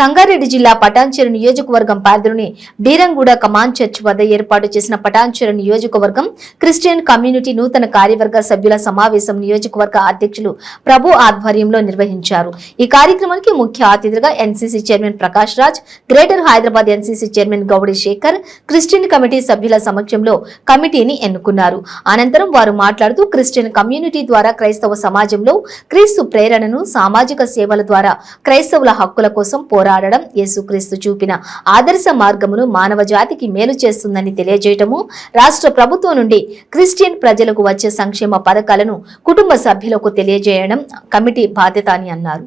సంగారెడ్డి జిల్లా పటాన్చెరు నియోజకవర్గం పరిధిలోని బీరంగూడ కమాన్ చర్చ్ వద్ద ఏర్పాటు చేసిన పటాన్చెరు నియోజకవర్గం క్రిస్టియన్ కమ్యూనిటీ నూతన కార్యవర్గ సభ్యుల సమావేశం నియోజకవర్గ అధ్యక్షులు ప్రభు ఆధ్వర్యంలో నిర్వహించారు. ఈ కార్యక్రమానికి ముఖ్య అతిథిగా NCC chairman Prakash Raj greater Hyderabad NCC chairman Goudi Shekhar Christian committee సభ్యుల సమక్షంలో కమిటీని ఎన్నుకున్నారు. అనంతరం వారు మాట్లాడుతూ క్రిస్టియన్ కమ్యూనిటీ ద్వారా క్రైస్తవ సమాజంలో క్రీస్తు ప్రేరణను సామాజిక సేవల ద్వారా క్రైస్తవుల హక్కుల కోసం పోరాడడం యేసుక్రీస్తు చూపిన ఆదర్శ మార్గమును మానవ జాతికి మేలు చేస్తుందని తెలియజేయటము రాష్ట్ర ప్రభుత్వం నుండి క్రిస్టియన్ ప్రజలకు వచ్చే సంక్షేమ పథకాలను కుటుంబ సభ్యులకు తెలియజేయడం కమిటీ బాధ్యత అని అన్నారు.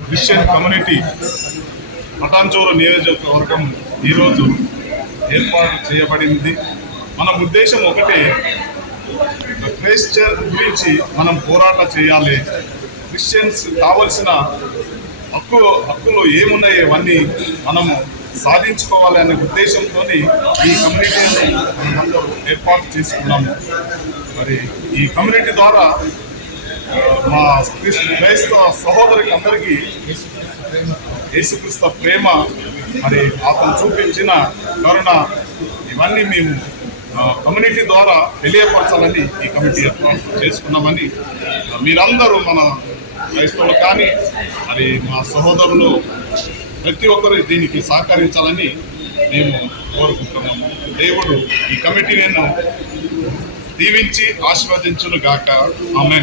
క్రిస్టియన్ కమ్యూనిటీ పటాన్చోరు నియోజకవర్గం ఈరోజు ఏర్పాటు చేయబడింది. మన ఉద్దేశం ఒకటే. క్రైస్టర్ గురించి మనం పోరాట చేయాలి. క్రిస్టియన్స్ కావలసిన హక్కు హక్కులు ఏమున్నాయి అవన్నీ మనము సాధించుకోవాలి అనే ఉద్దేశంతో ఈ కమ్యూనిటీని ఏర్పాటు చేసుకున్నాము మరి ఈ కమ్యూనిటీ ద్వారా మా క్రైస్తవ సహోదరికి అందరికీ యేసుక్రీస్తు ప్రేమ మరి అతను చూపించిన కరుణ ఇవన్నీ మేము కమ్యూనిటీ ద్వారా తెలియపరచాలని ఈ కమిటీ ఏర్పాటు చేసుకున్నామని మీరందరూ మన క్రైస్తవులు కానీ మరి మా సహోదరులు ప్రతి ఒక్కరు దీనికి సహకరించాలని మేము కోరుకుంటున్నాము. దేవుడు ఈ కమిటీ నేను దీవించి ఆశీర్వదించును గాక ఆమె